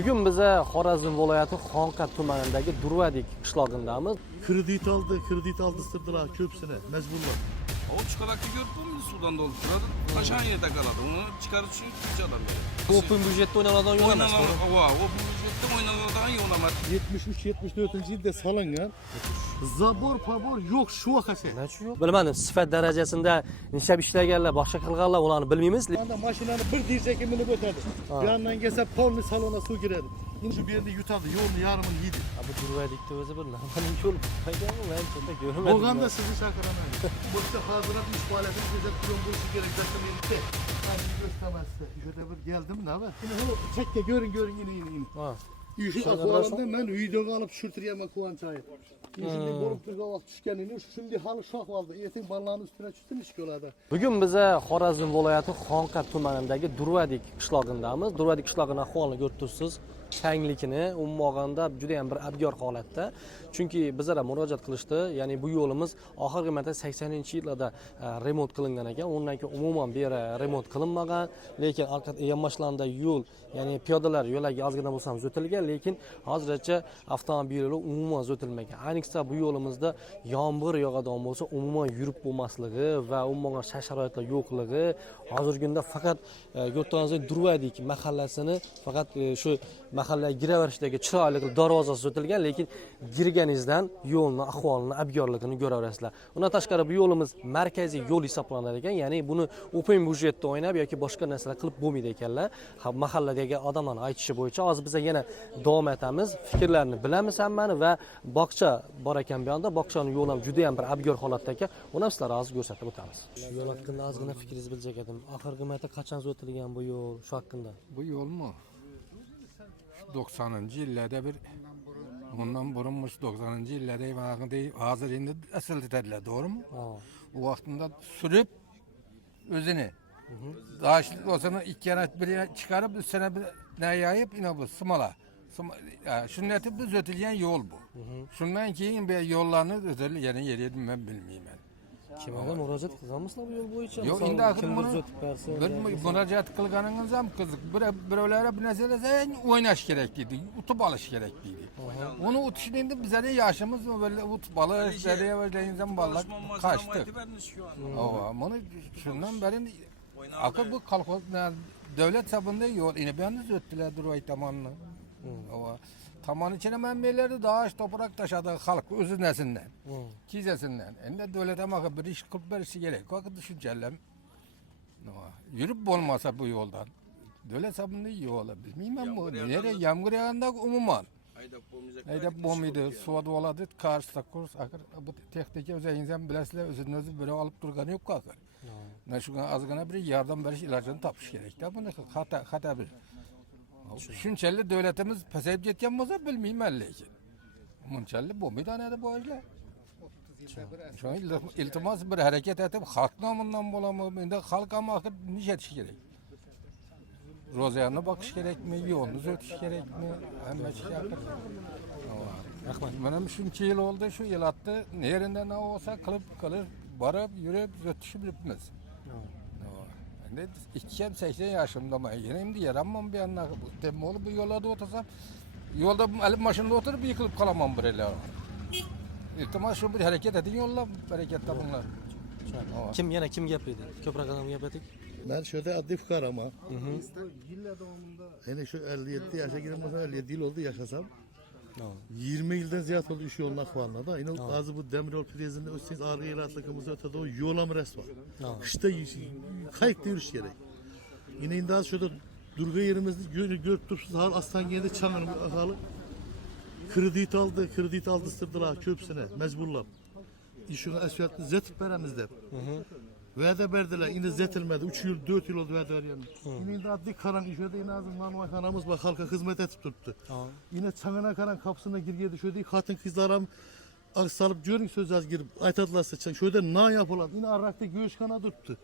Bugün bize Xorazm viloyati Xonqat tumanidagi Durvadik qishlog'idamiz. Kredit aldırtırdılar köpsüne, mecburlar. O çıkaraklı gördün mü sudan dolup duradı. Aşağı yere takaladı. Onu çıkarıp için hiç adam böyle. Open budjetda o'ynaladigan yo'l emas. O budjette oynanadigan yo'l emas. 73-74 yılda salıngan. Zabor pabor yok şu vakası. Nachi yo'q? Bilmadim, sifat darajasida nishab ishlaganlar, boshqa qilganlar ularni bilmaymiz. Anda maşinanı bir dircek minib ötedi. Bir yandan gelse polni salona su giredi. Şimdi şu bir yerde yutardı, yolunu yarımını yedi. Bu Durvadikda o'zi bir namanın yo'l bo'lganmi? Men chunda ko'rmadim. Olgan da sizi şakaramayın. Bu işte hazırat iş faaliyetini güzel kurum buluşu gerek. Zaten birlikte. Hani göstermezse. Şöyle bir geldim ne haber? Yine onu çekke görün yine. Ha. Şu akvalanda ben videoga alıp düşürtüreyim akvalançayı. Şimdi bolup durga vaqt tushganini şimdi hali shoh oldi. Ertaga balalarning ustuna tushsin ishkolada. Bugun biz Xorazm viloyati Xonqat tumanidagi Durvadik qishlog'idamiz. Durvadik qishlog'ining ahvolini ko'rib turibsiz. Kenglikini umuman olganda juda ham bir abgor holatda. Chunki bizlar murojaat qilishdi. Ya'ni bu yo'limiz oxirgi marta 80-yillarda remont qilingan ekan. Undan keyin umuman bu yer remont qilinmagan, lekin orqa yamashlarida yo'l, ya'ni piyodalar yo'lagi ozgina bo'lsa ham o'tilgan, lekin hozircha avtomobil yo'li umuman o'tilmagan. Ayniqsa bu yo'limizda yomg'ir yog'adigan bo'lsa, umuman yurib bo'lmasligi va umuman shart-sharoitlar yo'qligi, hozirgi kunda faqat ko'rganingizda Durvadik mahallasini faqat shu mahallaga giraverishdagi chiroyli darvozasi o'tilgan, lekin girganingizdan yo'lning ahvolini, abgorligini ko'raverasizlar. Undan tashqari bu yo'limiz markaziy yo'l hisoblanar ekan, ya'ni buni open budjetda o'ynab yoki boshqa narsalar qilib bo'lmaydi ekanlar. Mahalladagi odamlarning aytishi bo'yicha hozir biz yana davom etamiz. Fikrlarni bilamiz hammani va bog'cha bor ekan bu yoqda. Bog'chaning yo'li ham juda ham bir abgor holatda ekan. Uni ham sizlarga hozir ko'rsatib o'tamiz. Shu yo'l haqida ozgina fikringizni biljak edim. Oxirgi marta qachon o'tilgan bu yo'l, shu haqida? Bu yol mu? 90. yıllarda bir bundan burunmuş 90. yıllarda hazır indi asıl dediler, doğru mu? O vaktinde sürüp özünü dağışlık olsana iki yana bir çıkarıp üstüne bir ne yayıp yine bu smala. Şunun eti biz ötüleyen yol bu. Şundan keyin bir yollarını ötül yani yeriydim ben bilmeyeyim ben. Kimga murojaat qilganmisizlar bu yo'l bo'yicha? Yo'q, endi axir buni murojaat qilganingiz ham qiziq. Birovlar bir narsa desa, o'ynash kerak deydi, utib olish kerak deydi. Uni utishni endi bizning yoshimiz böyle utib olish, degan bolalar qaçtık. Bunu shundan beri akıl bu kolxoz devlet sabında yo'l, ini beyanız öttiler Durvay tamanını. Taman içine menbeleri dağış, toprak taşadı halk özünesinden, kizesinden. Ende devlete makı bir iş kılıp verisi gerek. Vakit düşüncelim. Yürüp olmasa bu yoldan. Devlet sabında iyi ola. Bilmem bu. Nereye yağmur yağında umuman. Aydap bombaydı, suada oladı, karşıda kurs. Bu tehdike özel insan bilesiyle özünüzü böyle alıp durganı yok kakır. Ne şu azgına bir yardım veriş ilacını tapış gerek. Bunu hata bir. Şunçalli devletimiz pesayip ketken olsa bilmeyeyim elle ki. Munçalli bu bir tane de bu işle. Şu an iltimas bir hareket edip halk namından bulamı, indi halk ama akır niş etiş gerek. Rozayanına bakış gerek mi, yolunuz ötüş gerek mi, hemen şey yapır. Benim şunca yıl oldu, şu yıl attı, nerede ne olsa kılıp kalır, barıp, yürüyüp, ötüşüp bitmez. 80 yaşımda mı? Yerimde yaramam bir yanına. Demolu bu yolda otursam, yolda elim maşında oturup yıkılıp kalamam böyle. İhtimal şu bir hareket edin yolla, harekette bunlar. Kim gapirdi? Ko'proq odam gapirdik. Ben şöyle adli fukar ama. Yani şu 57 yaşa girmesem 57 yıl oldu yaşasam. 20 yıldan ziyade oldu şu yolun akvalına da. Yine azı bu demiryol prizinde ötseyiz ağrı ilatlıkımızda ötede o yola mı res var. İşte kayıkta yürüyüş gerek. Yine indi az şurada durga yerimizde görüp dursunuz hal aslan geldi çanır halı. Kredit aldırtırdılar köpsüne mecburlar. İşini esiyatını zetip veremizde. Vədə verdiler, yine zetilmedi. 3 yıl, 4 yıl oldu vədə veriyorum. Yine indi adli karan işöde yine azın manvayxanamız var, halka hizmet etip durdu. Yine çangana karan kapısına girgedi, şöyle hatın kızlarım salıp görün söz az girip aytadılarsa çang, şöyle na yapılan, yine arrakta göğüşkana durdu.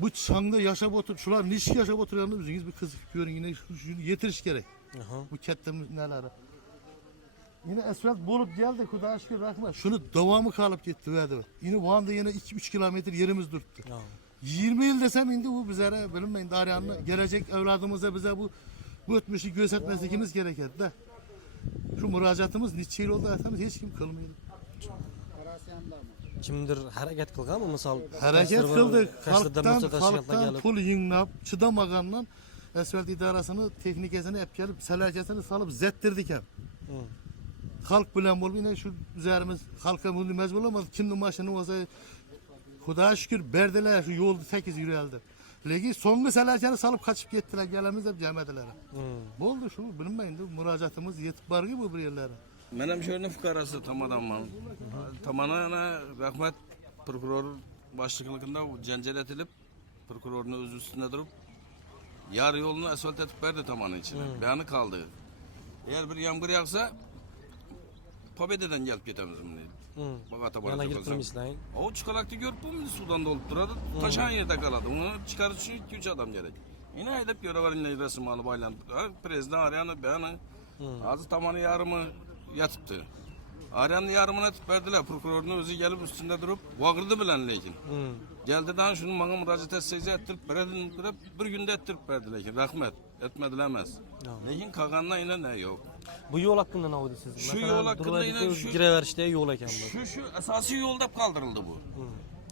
Bu çangda yaşap otur, şular niş yaşap oturanlar üzeriniz bir kız görün yine şunu yetiriş gerek. Bu ketlerimiz neler. Yine esfalt bolup geldi Xudoga şükür rahmat. Şunu devamı kalıp gitti verdi. Yine Van'da yine 2-3 kilometre yerimiz durdu. 20 yıl desem indi bu bizlere bilinmeyin Daryan'la gelecek evladımıza bize bu Bu ötmüşü gözetmeslikimiz gerekir de. Şu müracaatımız neçe yıl oldu aytamiz, hiç kim kılmaydı. Kimdir harakat qilganmi? Misol Harakat kıldık. Kaçtırda Halktan gelib. pul yığınlap, çıdamagandan asfalt idarasını, texnikasını hep gelip, selakasını salıp zettirdik hem. Halk bilen bol yine şu üzerimiz halka bunu mecbur olmaz. Kimdi maşını olsa Xudoga şükür berdiler şu yolda 8 yürüyeldi. Lekin so'nggi salakanı salıp kaçıp gittiler, gelemiz hep jamadilar. Bo'ldi shu, bilmaydi müracaatımız yetip bargı bu bir yerlere. Men ham shu fuqarosi tomondanman. Tomona rahmat prokuror boshchiligida janjal etilib, prokurorni o'z ustida turib, yar yo'lni asfalt etib berdi tomoni ichini. Bani kaldı. Eğer bir yağmur yağsa Pobeda'dan gelip ketamiz bunu. Bagata Yana girib turmaysizlar. O çıkarakta görüp bu sudan dolup duradı. Taşan yerde kaladı. Onu çıkarır için 2-3 adam gerek. Yine edip göre var yine resim alıp aylandı. Prezident arayanı beyanı. Azı tamanı yarımı yatıptı. Arayanı yarımını atıp verdiler. Prokurorun özü gelip üstünde durup vagırdı bilen lekin. Geldi daha şunu bana müracaat etseyse ettirip bir günde ettirip verdi lekin. Rahmet etmedilemez. Lekin kalganına yine ne yok. Bu yol hakkında ne deysiz? Şu yol hakkında yine şu gireverişte yol ekan bu. Şu asasi yolda kaldırıldı bu.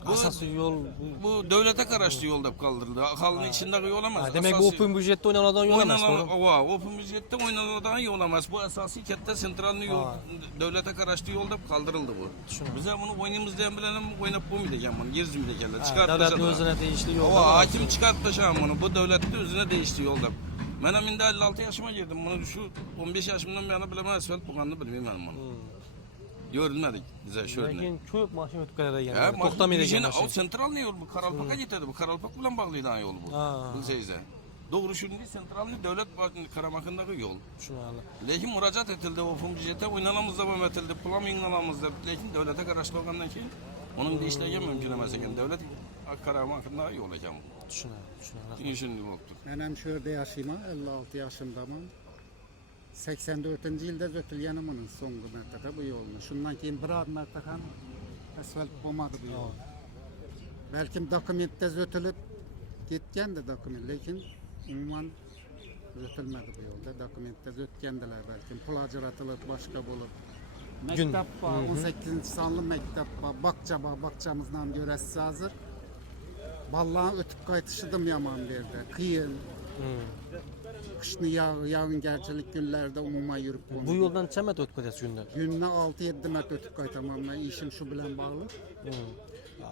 Asası yol Bu devlete karıştı yolda kaldırıldı. Halının içindeki yol olmaz. demek bu open budjetde oynanan yol emas. Open budjetde oynanan yol olmaz. Bu asasi kette sentralni yol devlete karıştı yolda kaldırıldı bu. Bize bunu oynayımız diyen bilelim oynap bu mu diyeceğim bunu. Girzi mi diyecekler. Devletin özüne değişti yol. Hakim çıkartacağım bunu. Bu devlette özüne değişti yolda. Ben hem de 56 yaşıma girdim. Bunu şu 15 yaşımdan beri bilemem asfalt bu kanını bilmiyorum bunu. Görülmedik bize şöyle. Lekin ko'p mashina o'tib keladi ekan. Ya To'xtamaydi ekan o mashina. sentralni yol bu. Karalpak'a gitadi bu. Karalpak bilan bağlıydı yol bu. Bilseyse. Doğru şimdi sentralni devlet karamakındaki yol. Tushunarli. Lekin müracaat etildi. O budjete oynanamız devam etildi. Plan yayınlanamız dedi. Lekin devlete karıştırılgandan keyin onun da işleyen mümkün emas ekan. Devlet karamakında yol ekan bu. Tushunarli. Şimdi oldu. Ben hem şurada yaşayma, 56 yaşındamın. 84. yılda ötülgeni bunun songu mertebe bu yolunu. Şundan keyin bir adım merteben asfalt olmadı bu yol. Belki dokumentte ötülüp gitken de dokument, lekin umuman ötülmedi bu yolda. Dokumentte ötkendiler belki. Pul ajratılıp başka bulup. Mektep var, 18. sanlı mektep var, bakça var, bakçamızdan göresi hazır. Vallahi ötüp kaytışıdım yaman derdi. Kıyıl. Kışını yağın gerçelik günlerde umuma yürüp Bu yoldan necha metr o'tib ketasiz kunda? Gününe 6-7 metre ötüp kaytamam. Ben işim şu bilen bağlı.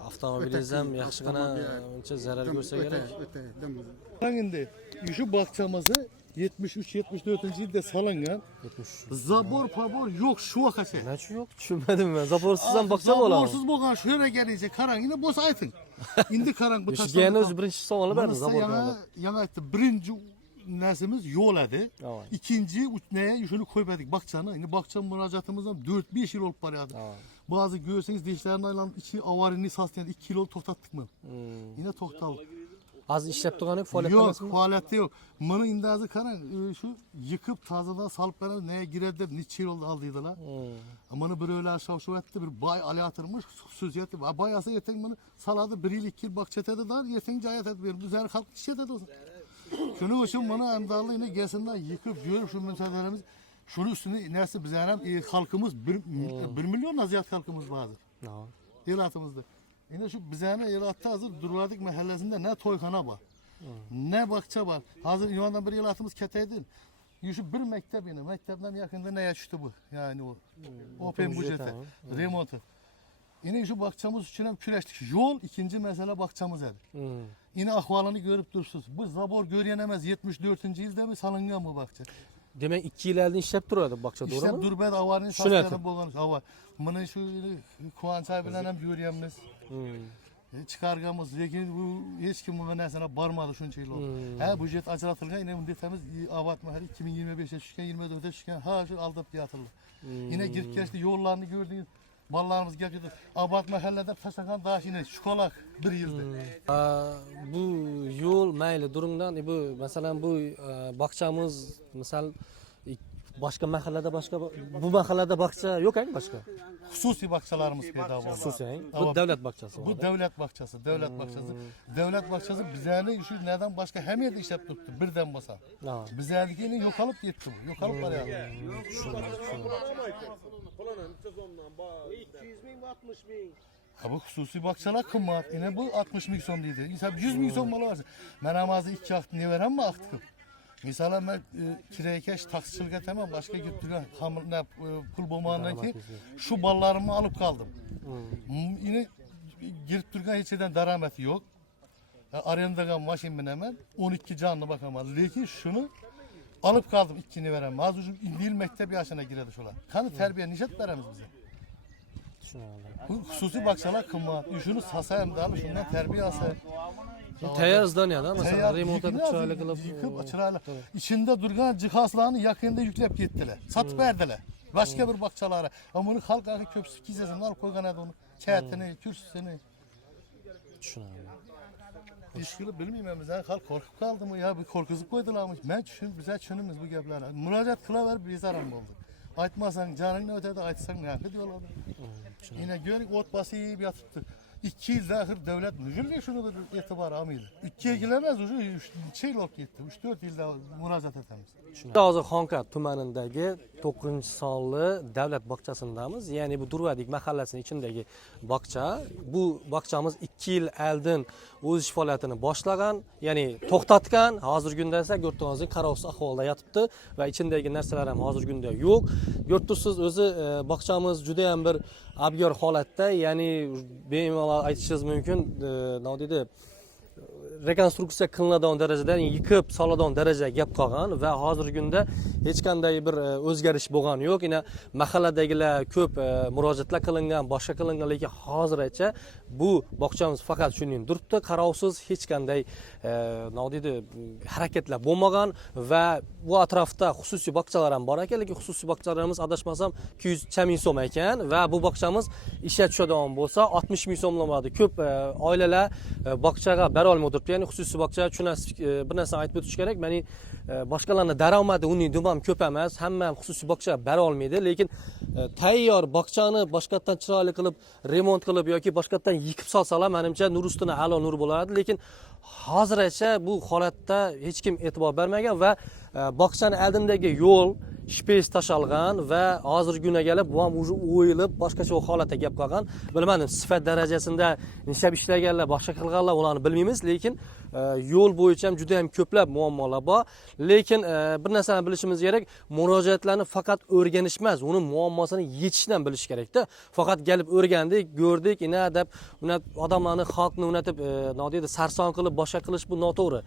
Avtomobilingiz ham yaxshigina uncha zarar ko'rsa kerak. Öte, değil mi? Endi şu bakçamızı 73-74 yılda salıngan. 70. Zabor pabor yok şu vakacha. Nachi yo'q, tushunmadim men. Zaporsiz ham bakcha bo'ladimi? Zaborsuz bo'lgan shu yerga gelince karang yine bo'lsa ayting. Endi karang bu Eshitgani o'zi birinchi savol berdi zabor bilan. Yana aytdi, birinchi narsamiz yo'l edi. Evet. İkinci neye şunu koymadık bakçanı. Yine bakça müracaatımızdan 4-5 yıl olup barayadı. Bazı görseniz dişlerini aylan içi avarini saslayan 2 yıl toktattık mı? Yine toktaldık. Az ishlab turgani faoliyat Yok, emasmi? faaliyette yok. Bunu indazı karang şu yıkıp tazadan salıp veren neye girer de neçe yıl oldu aldıydılar. Ama bunu bir öyle aşağı şu etti bir bay ali atırmış söz yetti. Bayası yeten bunu saladı 1 yıl 2 yıl bakçete de dar yeten cayet et bir güzel halk işet et olsun. Şunu için bunu emdarlı yine gelsinler yıkıp görüp şu müsaadelerimiz şunun üstüne neresi bize hem halkımız 1 milyon aziyat halkımız vardır. Elatımızda. Yine şu bize elatta hazır Durvadik mahallesinde ne toykana var. Ne bakça var. Hazır yuvandan bir elatımız keteydin. Şu bir mektep yine. Mektepten yakında ne yaştı bu? Yani o. Open budjete. Remontu. Yine şu bakçamız için hem küreştik. Yol ikinci mesele bakçamız edi. Yine ahvalını görüp dursunuz. Bu zabor görenemez 74. yılda mı salıngan mı bakça? Demek 2 yil oldin ishlab turadi bakcha, İşte to'g'rimi? durbet avarını saçları boğulmuş. Hava. Bunu şu Kuvancay bilen hem görüyemiz. Çıkargamız. Lekin bu hiç kim bu nesine barmadı şunca yıl oldu. Budjet acıratılgan. Yine bunu desemiz avat mahalli 2025'e düşken 24'e düşken. Ha şu aldap yatırıldı. Yine girip geçti yollarını gördünüz. Ballarımız geldi. Abat mahallede taşakan daha yine şukolak 1 yılda. Bu yo'l mayli durungdan bu masalan bu bakchamiz misal Başka mahallede başka bu mahallede bakça yok en başka. Xususiy bakçalarımız paydo bo'ldi. Xususiy. Bu Tamam. devlet bakçası. Bu devlet bakçası, devlet bakçası. Devlet bakçası bizani şu neden başka hem yerde işlep tuttu birden basa. Ha. Bizlerikini yok alıp gitti bu. Yok alıp var yani. Ha bu hususi bakçalar kımmat. Yine bu 60 bin son deydi. İnsan 100 bin son malı var. Ben namazı iki aktı ne veren mi aktı? Mesela ben kirekeş taksicilik etemem. Başka götürülen hamur ne pul bulmağından ki şu ballarımı alıp kaldım. Yine girip durgan hiç eden darameti yok. Aryandagan maşin binemem. 12 canlı bakamaz. Lakin şunu alıp kaldım ikini verem. Mazlucum değil mektep yaşına giredi şolar. Kanı terbiye nişet veremiz bize. Bu hususi baksalar kımmat. Şunu sasayım da şundan terbiye alsayım. Teyazdan ya da mesela Seyyar remonta yıkını çayla kılıp yıkıp açırayla. İçinde durgan cihazlarını yakında yüklep gittiler. Satıp verdiler. Başka bir bakçalara. Ama bunu halk akı köpsü kizesini alıp koygan edi onu. Çeyetini, kürsüsünü. İşkili bilmeyeyim bizden halk korkup kaldı mı ya bir korkuzup koydularmış. Ben bize düşünümüz bu geplerine. Müracaat kılaver biz aram oldu. Aytmasan canın ötede aytsan ne yapı diyorlardı. Yine görük ot bası iyi bir yatıptı. 2 yılda ahir devlet mücürlüğü şunu bir itibar amıydı. 2'ye giremez ucu 3 yıl olup gitti. 3-4 yılda müracaat etemiz. Hozir Xonqat tumanidagi 9-sonli davlat bog'chasindamiz. Ya'ni bu Durvadik mahallasining ichidagi bog'cha. Bu bog'chamiz 2 yil oldin o'z ish faoliyatini boshlagan, ya'ni to'xtatgan. Hozirgi kunda esa ko'rtuğunuzning qarovsiz ahvolda yotibdi va ichidagi narsalar ham hozirgi kunda yo'q. Ko'rtusiz o'zi bog'chamiz juda ham bir abgor holatda, ya'ni bemalol aytishingiz mumkin, nima deydi, rekonstruksiya qilinadigan darajada yıkıp soladigan darajaga gap qolgan va hozirgi kunda hech qanday bir o'zgarish bo'lgani yo'q. Yana mahalladagilar ko'p murojaatlar qilingan, boshqa qilingan, lekin hozircha bu bog'chamiz faqat shuning turibdi, qarovsiz hech qanday nima deydi harakatlar bo'lmagan va bu atrofda xususiy bog'chalar ham bor ekan, lekin xususiy bog'chalarimiz adashmasam 200 ming so'm ekan va bu bog'chamiz ishga tushadigan bo'lsa 60 ming so'mlamadi. Ko'p oilalar bog'chaga bera olmaydi. Yani xususiy bog'cha bir narsani aytib o'tish kerak. Meni boshqalarning daromadi uning dumam ko'p emas. Hamma xususiy bog'cha bera olmaydi, lekin tayyor bog'chani boshqatdan chiroyli qilib remont qilib yoki boshqatdan yıkib solsalar, menimcha nur ustuna a'lo nur bo'lardi, lekin hozircha bu holatda hech kim e'tibor bermagan va bog'chani oldindagi yo'l shpes tashalgan va hozirgi kunga kelib bu ham o'yilib boshqacha holatga gap qolgan. Bilmadim, sifat darajasida nishab ishlaganlar, boshqa qilganlar ularni bilmaymiz, lekin yo'l bo'yicha ham juda ham ko'plab muammolar bor. Lekin bir narsani bilishimiz kerak, murojaatlarni faqat o'rganish emas, uni muammosini yechishdan bilish kerakda. Faqat kelib o'rgandik, ko'rdik, ina deb odamlarni, xalqni unatib, nima deydi, sarson qilib boshqa qilish bu noto'g'ri.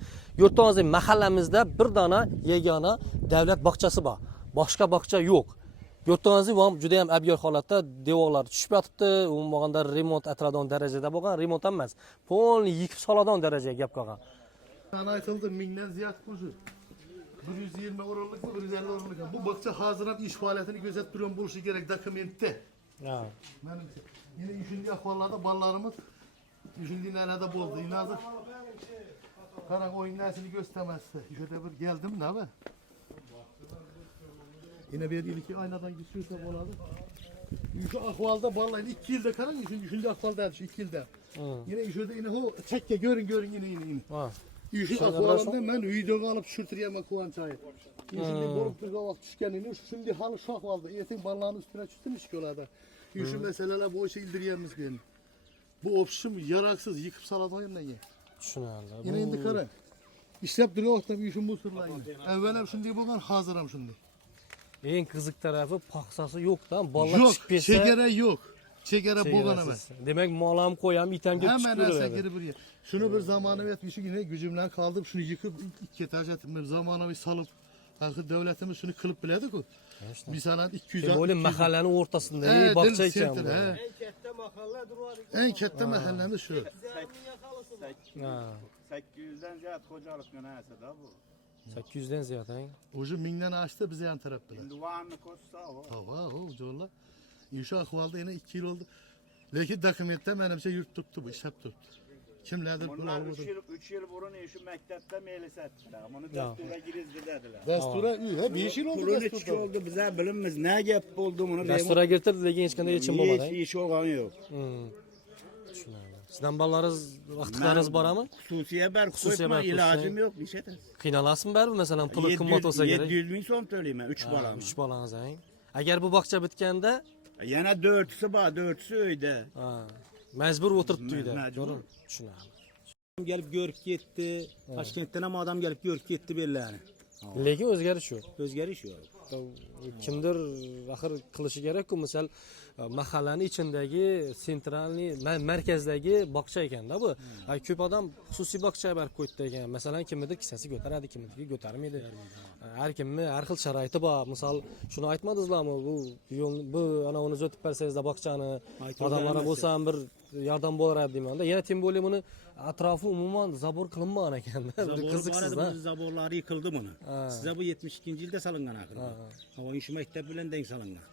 Yurtimizda mahallamizda bir dona yagona davlat bog'chasi bor. Boshqa bog'cha yo'q. Yurtimizda ham juda ham abgor holatda devorlar tushib yotibdi, umuman remont atradigan darajada bo'lgan, remont emas. Polni yıkib soladigan darajaga gap qolgan. Sana aytıldı mingden ziyad kursu. 120 orallık mı 150 orallık mı? Bu bog'cha hozir ham ish faoliyatini ko'rsatib turgan bo'lishi kerak dokumentda. Ha. Menimcha. Yine shunday ahvollarda bolalarimiz shunday narada bo'ldi. Hozir qarang o'yinlarini ko'rsatmasdi. Şurada bir geldim ne be? Yine bir ilki aynadan geçiyorsa oladı. Şu ahvalda vallahi 2 yılda karan şimdi ahvalda 2 yılda. Yine şurada yine o çekke görün yine. Ha. Şu ahvalda ben videoga alıp düşürtüreyim Kuvançay'ı. Şimdi bolup durgan vaqt tushganini şimdi hali şu ahvalda erteng balalarning üstüne tushsin ishkolarda. Şu meseleler bu işe ildiriyemiz benim. Bu opşum yaraksız yıkıp saladigan yerdan. Tushunarli. Yine endi qarang. İşlep duruyor vaqtda ishim bu sırlayın. Evvel ham shunday bo'lgan, hozir ham shunday. Eng qiziq tarafi paxsasi yo'qdan, bolalar Yok, chiqib ketsa, chegara yok. Chegara bo'lgan emas. Demak, molam qo'yam, itam kelib Hemen chiqib narsa yuraveradi. girib bir yer. Şunu bir zamanı etmişik yine gücümden kaldım. Şunu yıkıp 2 etaj ettim. Zamanı salıp akıl devletimiz şunu kılıp biledik o. Bir sanat 200 Böyle mahallenin ortasında iyi bog'cha ekan bu. En katta mahallemiz şu. Ha. 800'den ziyad xo'jalik yönelse da bu. 800'den ziyod, ha. Ucu 1000'den açtı bize yan taraf bile. Endi vanni ko'rsa o. Hava o jolla. Şu ahvalda yine 2 yıl oldu. Lekin dokumentte menimce yurt tuttu bu, işlep tuttu. Kimlerdir pul Bunlar alıp 3 yıl burun şu mektepte meylis ettiler. Bunu Ya. destura girizdi dediler. Destura he 5 yıl oldu Pulun içki desturda. oldu bize bilinmez. Ne gap oldu bunu Dasturga kirtirdi, lekin hech qanday yechim bo'lmadi. Hiç olgan yok. Tushunarli. Sizdan balalaringiz vaqtlaringiz borami? Xususiye ber Xususiye koyma ber, ilacım yok. Bir şey de. Qiynalasizmi baribir, masalan, puli qimmat bo'lsa kerak? 700 bin so'm to'layman 3 balam. 3 bolangiz, ha. Agar bu bog'cha bitganda, Yana 4'sü var, 4'sü öyde. ha, majbur o'tiribdi uyda. Majbur. Ko'ring, tushunarli. Gelip görüp gitti. Toshkentdan ham adam gelip görüp gitti bellarni. Lekin o'zgarish yo'q. O'zgarish yo'q. Kimdir axir qilishi kerak-ku, misol mahallani ichindagi sentralniy markazdagi bog'cha ekanda bu. Ko'p odam xususiy bog'chaga borib qo'ydi ekan. Masalan, kimnidir kissasi ko'taradi, kimniki ko'tarmaydi. Har kimni har xil sharoiti bor. Misol, shuni aytmadingizlarmi? Bu yo'lni bu ana uni o'tib bersangizlar bog'chani, odamlar bo'lsa ham bir yordam bo'laradi deymanda. Yana tim bo'li buni atrofi umuman zabor qilinmagan ekanda. Qiziqsiz-da. Bu zaborlari yıkıldı bunu. Size bu 72. yılda salıngan akıllı. Hava inşi mektep bilen denk salıngan.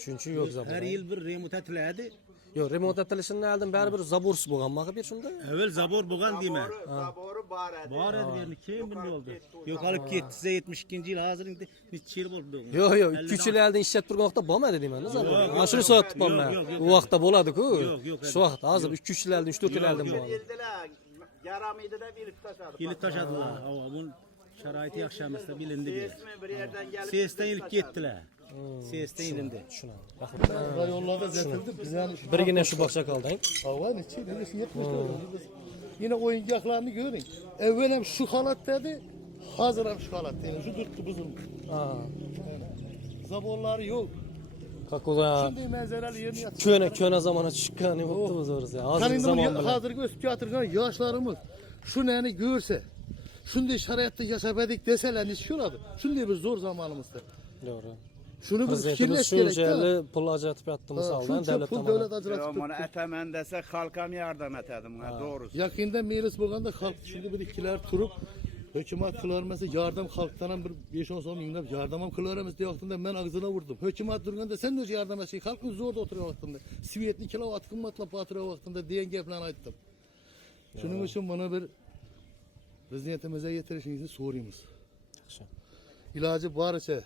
Shuning uchun yo'q zabor. Her yıl bir remont etiladi. Yo'q, remont etilishini aldin baribir zaborsiz bo'lganmi bir shunda? Evvel zabor bo'lgan deyman. Zaboru bar edi. Var edi yani kim bildi oldu. Yok alıp gitti size 72. yıl hazır indi. Neçe yıl oldu. Yo'q, yo'q, 2-3 yil oldin ishlab turgan vaqtda bo'lmadi deyman-da zabor. Mana shuni so'rab qolman. U vaqtda bo'ladi-ku. Shu vaqt hozir 2-3 yil oldin, 3-4 yil oldin bo'ladi. Bildiler. Yaramıydı da bilip taşadı. Gelip taşadılar. Hava bunun şaraiti yaxshi emasda bilindi. Resmi bir yerden gelip. Sesden ilip gittiler. Sesden ilindi. Tushunadi. Rayonlarda zetildi. Biz yani Birgina shu bog'cha qoldi. hava ne çiğ ne 70 Yine oyuncaklarını görün. Evvel hem şu halattaydı. Hazır hem şu halattaydı. Şu dürttü buzulmuş. Ha. Zaborları yok. Kakuda Şimdi menzereli yerini yatır. köne zamana chiqqani bo'pti o'zi. Hozirgi Hani zamon bunu bilan. hazırki ösüp yatırgan yaşlarımız şu neni görse, şunday şarayatda yaşap edik deseler ne şey oladı? Şunday bir zor zamanımızda. To'g'ri. Şunu bir Prezidentimiz fikirleş gerek de. shunchalik pul ajratib yotdi misoldan Şunca davlat pul tomonidan. devlet acıratıp Bunu etemen dese halkam yardım etedim. Doğrusu. Yakında meclis bolganda halk şimdi bir ikiler turup hükümet kılarması yardım halktan bir 5-10 son günde yardım kılarımız diye vaktinde ben ağzına vurdum. Hükümet durganda sen de yardım etsin. Halkın zor da oturuyor vaktinde. Siviyetli kilowatt kımmatla patırıyor vaktinde diyen geplerini ayttım. Şunun için bana bir prezidentimize yetirişinizi sorayımız. Yaxshi. İlacı barıça.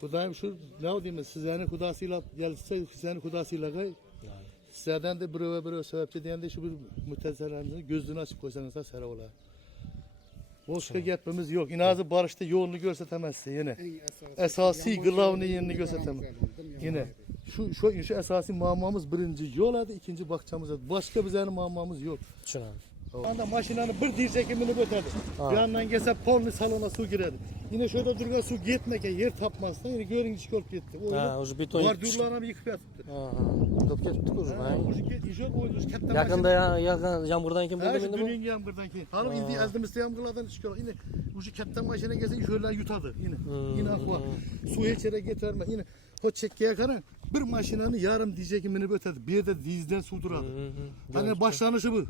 Kudayım şu ne diyeyim sizlerin kudasıyla gelse sizlerin kudasıyla gay. Sizlerden de bir sebepçi diyen de şu bir mütesellerimizin gözünü açıp koysanız da sera ola. Başka gapimiz yok. İnazı barışta yolunu görsetemezse yine. Esası gılavını yerini görsetemez. Yine. Şu esası muammamız birinci yol adı, ikinci bakçamız adı. Başka bizlerin muammamız yok. Tushunadi. Anda maşinanın bir dirsekimini götürdü. Bir yandan gelse polni salona su girerdi. Yine şurada durgan su gitmeken yer tapmazsa yine görün içki olup gitti. Ha, o'zi beton Bordürlarını bir yıkıp yatıptı. Ha, ko'p ketibdi-ku o'zi. Yakında Yaqin yomg'irdan keyin Ha, bo'ldimi şu endi bu? dünün yağmurdan ki. Hanım indi ezdimizde yağmurlardan çıkıyor. Yine ucu ketten maşine gelse şöyle yutadı. Yine akva. Su içeri getirme. Yine o çekkeye karan bir maşinanı yarım diyecek ki beni ötedi. Bir de dizden su duradı. Hani başlanışı bu.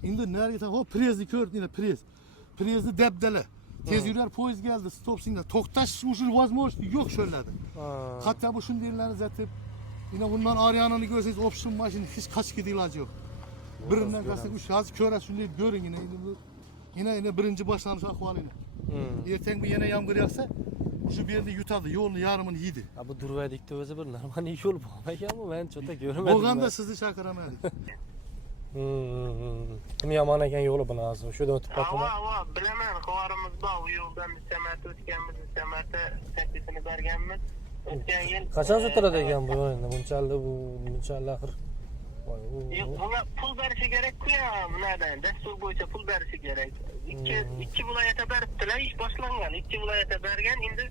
Şimdi nereye tam o prezi kör yine prez. Prezi debdele. Tez yürüyer poyuz geldi stop sinyal. Toktaş ucu vazmoştu yok şöyledi. Hatta bu şun dirilerini zaten yine bundan arayanını görseniz option maşini hiç kaç gidi ilacı yok. Birinden kalsın üç hazır köre şunu görün yine birinci başlanmış ahval yine. Erten bir yine yağmur yağsa şu bir yerinde yutadı yolunu yarımını yedi. Ha, bu Durvadikda o'zi bir normal yo'l bo'lmaganmi? Men cho'ta ko'rmadim. Bo'lganda sizni chaqiramadik. Kim yomon ekan yo'li buni hozir. Shu yerdan o'tib qoldim. Ava, bilaman, xabarimiz bor. U yo'ldan biz samarta o'tganmiz, samarta taklifini berganmiz. O'tgan yil. Qachon sotiladi ekan bu endi? Bunchalik axir. Yo'q, buna pul berishi kerak-ku ya, bunadan dastur bo'yicha pul berishi kerak. Ikki viloyatga beribdilar, ish boshlangan. Ikki viloyatga bergan, endi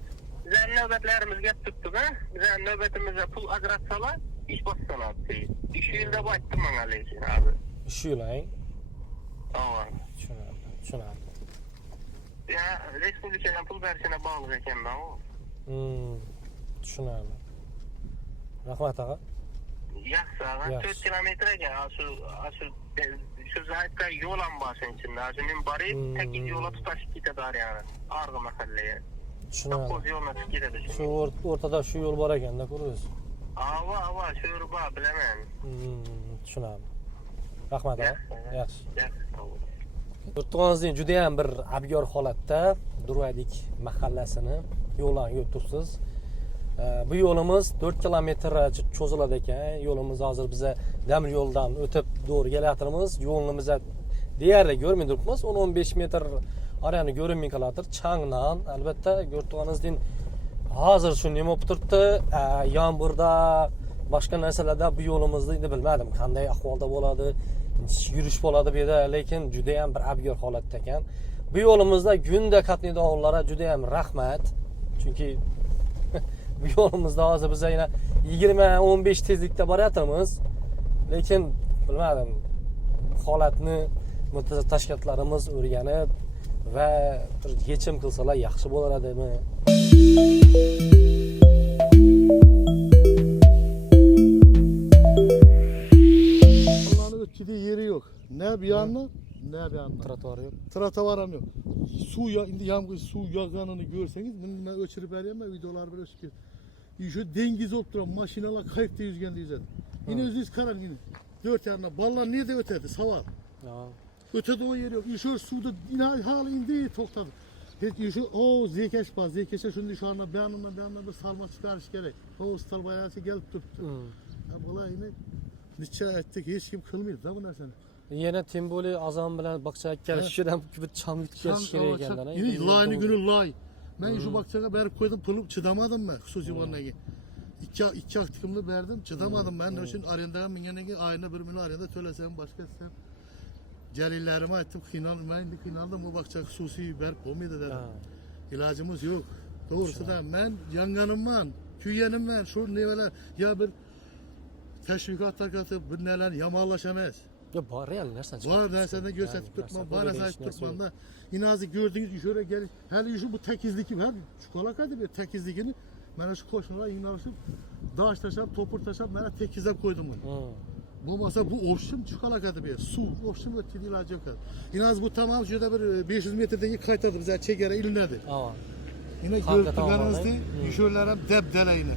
bizning navbatlarimiz gap tutdi-da. Bizning navbatimizga pul ajratsalar, ish boshlanadi. 3 yilda bu aytdim menga lekin hozir. Shu yo'l, Ava. Tushunadi. Ya, respublikadan pul berishine bog'liq ekan-da u. Tushunadi. Rahmat ağa. Yaxshi, ağa. 4 kilometr ekan. Shu zaytda yo'l ham bor shuning ichida. Men borib, tagiz yo'lga tutashib ketadi yani. Arg'i mahallaga. Tushunadi. Qo'z yo'lga tutib ketadi. Shu o'rtada shu yo'l bor ekanda, ko'rdingiz. Ava, shu yo'l bor, bilaman. Tushunadi. Rahmat aka. Yaxshi. Yaxshi. Yurtqoningizning juda ham bir abgor holatda Durvadik mahallasini yo'ldan turibsiz. Bu yo'limiz 4 kilometr cho'ziladi ekan. Yo'limiz hozir biza damir yo'ldan o'tib to'g'ri kelyapmiz. Yo'lni biz deyarli ko'rmay turibmiz. 10-15 metr orani ko'rinmay qolatir. Changdan albatta yurtqoningizning hozir shu nima bo'lib turibdi? Yomg'irda boshqa narsalarda bu yo'limizni endi bilmadim qanday ahvolda bo'ladi, yurish bo'ladi bu yerda, lekin juda ham bir abgor holatda ekan. Bu yo'limizda kunda qatnaydiganlarga juda ham rahmat. Chunki bu yo'limizda hozir biz yana 20-15 tezlikda boryapmiz. Lekin bilmadim, holatni mutasaddi tashkilotlarimiz o'rganib va bir yechim qilsalar yaxshi bo'laradimi? Ötçüde yeri yok. Ne bir yanına ne bir yanına. Trotuar yo'q. Trotuar ham yok. Su ya, indi yağmur su yağganını görseniz bunu ben ölçürüp vereyim mi videolar böyle çıkıyor. Şu dengiz olup duran maşinalar kayıpta yüzgen diyeceğiz. Yine özünüz karan yine. Dört yanına ballar niye de ötedi saval. Ötede o yer yok. Şu suda yine hala indi toktadı. Şu o zekeş baz zekeşe şunu şu anda beyanımla bir salma çıkarış gerek. O stal bayağı gelip tuttu. Ya bula yine niçe ettik hiç kim kılmıyor da bu narsani. Yana Timboli azam bilan baqchaga kelishishdan bir cham yutib kelish kerak ekandan. Yine layını günü lay. Ben şu bakçaga berip koydum pılıp çıdamadım mı? Hususi vanagi. İki aktikimli verdim çıdamadım ben. Onun için arendaya mingenegi ayına 1 milyon arenda töylesem başka sen. Celillerime ettim ben de kınaldım bu bakçaga hususi berip olmaydı dedim. İlacımız yok. Doğrusu da ben yanganım var. Küyenim var. Şu neveler ya bir teşvikatlar katıp bir neler yamallaşamaz. Ya var real narsa. Var dersende gösterip tutmam, bana sahip tutmam da. İnazı gördüğünüz şöyle gel. Hele şu bu tekizlik her çikolata bir tekizlikini ben şu koşmalar inanışıp daş taşap, topur taşap ben tekize koydum bunu. Bu masa bu opşum çikolata bir su opşum ötedi ilacı yok. İnaz bu tamam şurada bir 500 metreden kaytadı bize çekere ilinedi. Yine gördüklerimizde şöyle debdele yine.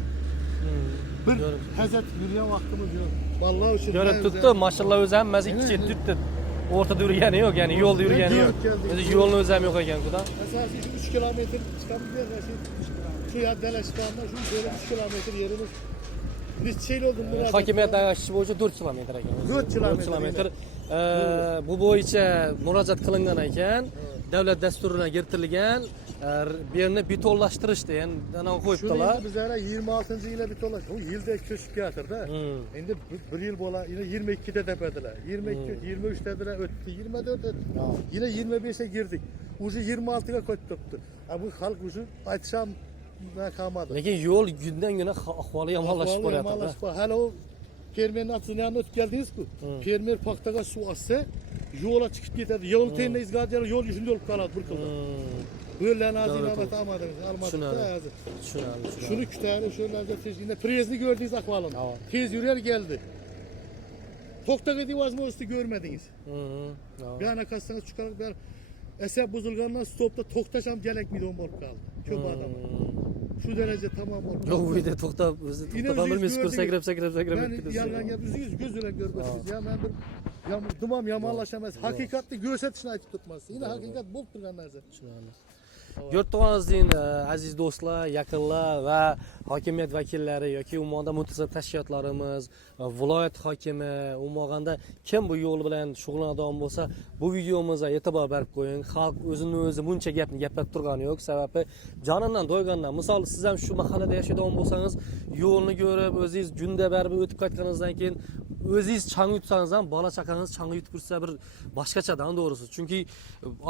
Bir hezet yürüyen vaktimiz yok. Vallahi için. Görüp tuttu maşallah o'zi hammasi ikki chet tutdi. O'rtada yurgani yo'q, ya'ni yo'lda yurgani yo'q. O'zi yo'lni o'zi ham yo'q ekan kuda. Esası şu 3 kilometre çıkamız yer şu ya Deleşkan'da şu böyle 3 kilometre yerimiz. Biz çeyli oldum burada. Hokimiyat ayashish bo'yicha 4 kilometr ekan. 4 kilometr. Bu bo'yicha murojaat qilingan ekan. Davlat dasturiga kiritilgan. Bu yerni betonlashtirishdi, endi qo'yibdilar. Biz ara 26. yıla betolaş. O yılda köşk yatırdı. Endi bir yıl bola yine 22'de tepediler. 22, 23 dediler öttü. 24 öttü. Yine 25'e girdik. Ucu 26'ga koyup tuttu. Bu halk ucu aytışam kalmadı. Lekin yo'l günden güne ahvoli yomonlashib boryapti. Hala o fermerin atısını yanına ötüp geldiniz mi? Fermer paktaga su atsa yola çıkıp giderdi. Yol tenine izgarcılar yol yüzünde olup kaladı bir kılda. Böyle nazine amat almadık da hazır. Şunu kütahane şöyle tez yine prezni gördünüz akvalın. Tez yürüyer geldi. Toktaga divazmozdu görmediniz. Bir ana kassanız çıkarak ben esep bozulgandan stopta toktaşam gelek milyon olup kaldı. Köp adam. Şu derece tamam oldu. Yok bu yerde to'xtab o'zi to'xtabilmay sakrab Ben yalgan yapıyorsunuz gözüyle görmediniz. Ya ben bir dumam yamanlaşamaz. Hakikatli gösterişini aytıp tutmaz. Yine hakikat bulup durgan narsa. Yurtqoningizning aziz do'stlar, yaqinlar va hokimiyat vakillari yoki umuman mutasaddi tashkilotlarimiz, viloyat hokimi, umuman kim bu yo'l bilan shug'ullanadigan bo'lsa, bu videomizga e'tibor berib qo'ying. Xalq o'zini o'zi buncha gapni gapirib turgani yo'q. Sababi jonimdan do'ygandan, misol siz ham shu mahallada yashaydigan bo'lsangiz, yo'lni ko'rib, o'zingiz junda barib o'tib qaytganingizdan keyin o'zingiz chang yutsangiz ham bola chaqangiz chang yutib tursa bir boshqachadan to'g'risi. Chunki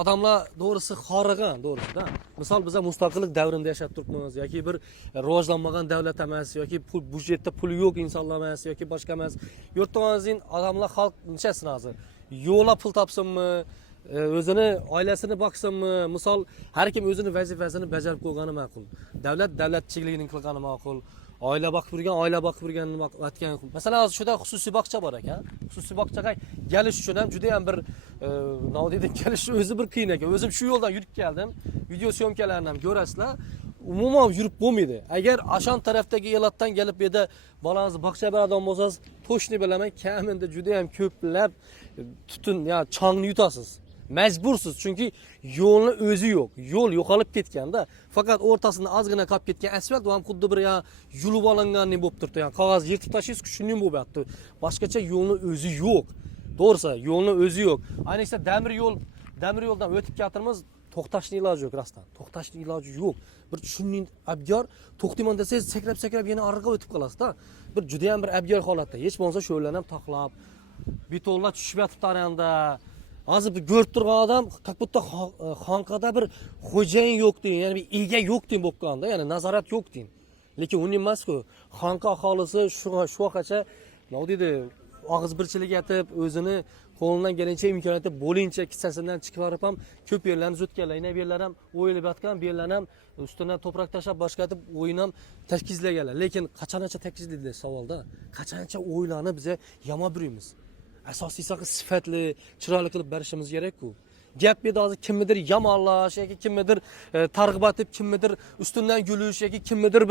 odamlar to'g'risi xorigan, to'g'risi-da. Misol biz ham mustaqillik davrida yashab turibmiz yoki bir rivojlanmagan davlat emas yoki pul budjetda pul yo'q insonlar emas yoki boshqa emas. Yurtdag'ingizning odamlar xalq nechasini hozir yo'lga pul topsinmi, o'zini oilasini boqsinmi, misol har kim o'zini vazifasini bajarib qo'ygani ma'qul. Davlat davlatchiligini qilgani ma'qul. Oila boqib yurganini aytgan. Masalan, hozir shuda xususiy bog'cha bor ekan. Xususiy bog'chaga kelish uchun ham juda ham bir navdaydan kelish o'zi bir qiyin ekan. O'zim shu yo'ldan yurib keldim. Video syomkalarini ham ko'rasizlar. umuman yurib bo'lmaydi. Agar Ashon tarafdagi elatdan kelib bu yerda bolangizni boqcha beradigan bo'lsangiz, to'shni bilaman, kamida juda ham ko'plab tutun, ya changni yutasiz. Majbursiz, chunki yo'lni o'zi yo'q. Yo'l yo'qolib ketganda, faqat o'rtasida ozgina qolib ketgan asfalt ham xuddi bir yulib olingandek bo'lib turibdi. Yani qog'oz yirtib tashlaysiz, shunday bo'lyapti. Boshqacha yo'lni o'zi yo'q. To'g'risi, yo'lni o'zi yo'q. Ayniqsa damir yo'ldan o'tib ketirmiz, to'xtashni iloji yo'q rostdan. To'xtashni iloji yo'q. Bir shunning abgor to'xtayman desangiz, sakrab yana orqaga o'tib qolasiz-da. Bir juda ham bir abgor holatda. Hech bo'lmasa sho'llarni ham taqlab, betonlar tushib yotibdi aranda. Hozir bir ko'rib turgan odam, qaqbutda xonqada bir xo'jayin yo'q deyin, ya'ni bir ega yo'q deyin bo'lib qolganda, ya'ni nazorat yo'q deyin. Lekin uni emas-ku. Xonqa aholisi shu vaqtgacha nima deydi, og'iz birchilik etib, o'zini qo'lidan kelgancha imkoniyati bo'lincha kissasidan chiqarib ham ko'p yerlarni zutganlar. Yana bu yerlar ham o'yilib yotgan, bu yerlar ham ustidan to'proq tashlab boshqatib o'yin ham tashkillagalar. Lekin qachongacha tashkillaydi savolda? Qachongacha o'ylarni biz yomon burimiz? Asosiysi sifatli, chiroyli qilib berishimiz kerak-ku. Gap bu hozir kimnidir yomonlash yoki kimnidir targ'ib etib, kimnidir ustundan gulush yoki kimnidir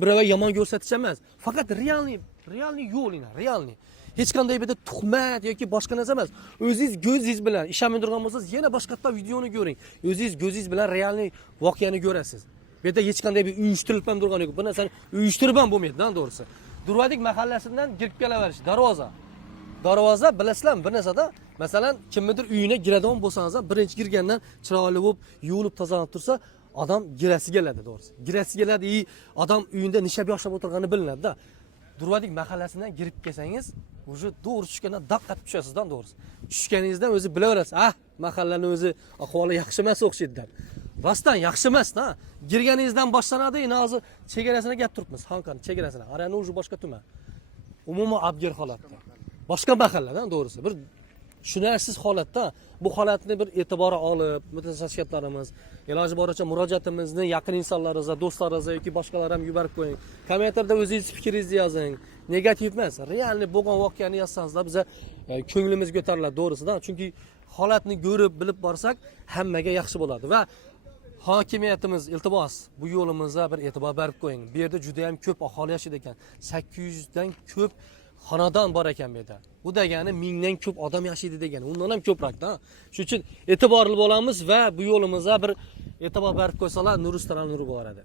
birava yomon ko'rsatish emas. Faqat realniy yo'lina, realniy. Hech qanday bir tuhmat yoki boshqa narsa emas. O'zingiz ko'zingiz bilan ishlamin turgan bo'lsangiz, yana boshqatda videoni ko'ring. O'zingiz ko'zingiz bilan realniy voqeani ko'rasiz. Bu yerda hech qanday bir uyushtirilib ham turgani yo'q. Bu narsani uyushtirib ham bo'lmaydi-dan to'g'risi. Durvadik mahallasidan girib kelaverish, darvoza bilasizlar bir narsada, masalan, kimnidir uyine giradigan bo'lsangiz, birinchi kirgandan chiroyli bo'lib, yuvilib tozalanib tursa, odam girasi keladi to'g'risi. Girasi keladi, odam uyinda nishab yoshlab o'tirgani bilinadi-da. Durvadik mahallasidan girib kelsangiz, o'sha to'g'ri tushgandan daqqat tushasizdan to'g'risi. Tushganingizdan o'zi bilaverasiz, mahallaning o'zi ahvoli yaxshi emas o'xshaydi deb. Rostdan yaxshi emas-da. Girganingizdan boshlanadi, hozir chegarasini gap turibmiz, Xonqani chegarasini. Arani o'sha boshqa tuman. Umuman abgor holatda. Boshqa mahalladan to'g'risi bir tushunarsiz holatda bu holatni bir e'tibor olib, mutasaddilarimiz iloji boricha murojaatimizni yaqin insonlaringizga, do'stlaringizga yoki boshqalar ham yuborib qo'ying. Kommentarda o'zingiz fikringizni yozing. Negativ emas, realni bo'lgan voqeani yozsangizlar biza ko'nglimiz ko'tariladi to'g'risidan. Chunki holatni ko'rib, bilib borsak, hammaga yaxshi bo'ladi va hokimiyatimiz iltimos bu yo'limizga bir e'tibor berib qo'ying. Bu yerda juda ham ko'p aholi yashaydi ekan. 800 dan ko'p xonadon bor ekan bu yerda. Bu degani 1000 dan ko'p odam yashaydi degani. Undan ham ko'proq-da. Shuning uchun e'tiborli bo'lamiz va bu yo'limizga bir e'tibor berib qo'ysalar, nur ustidan nur boradi.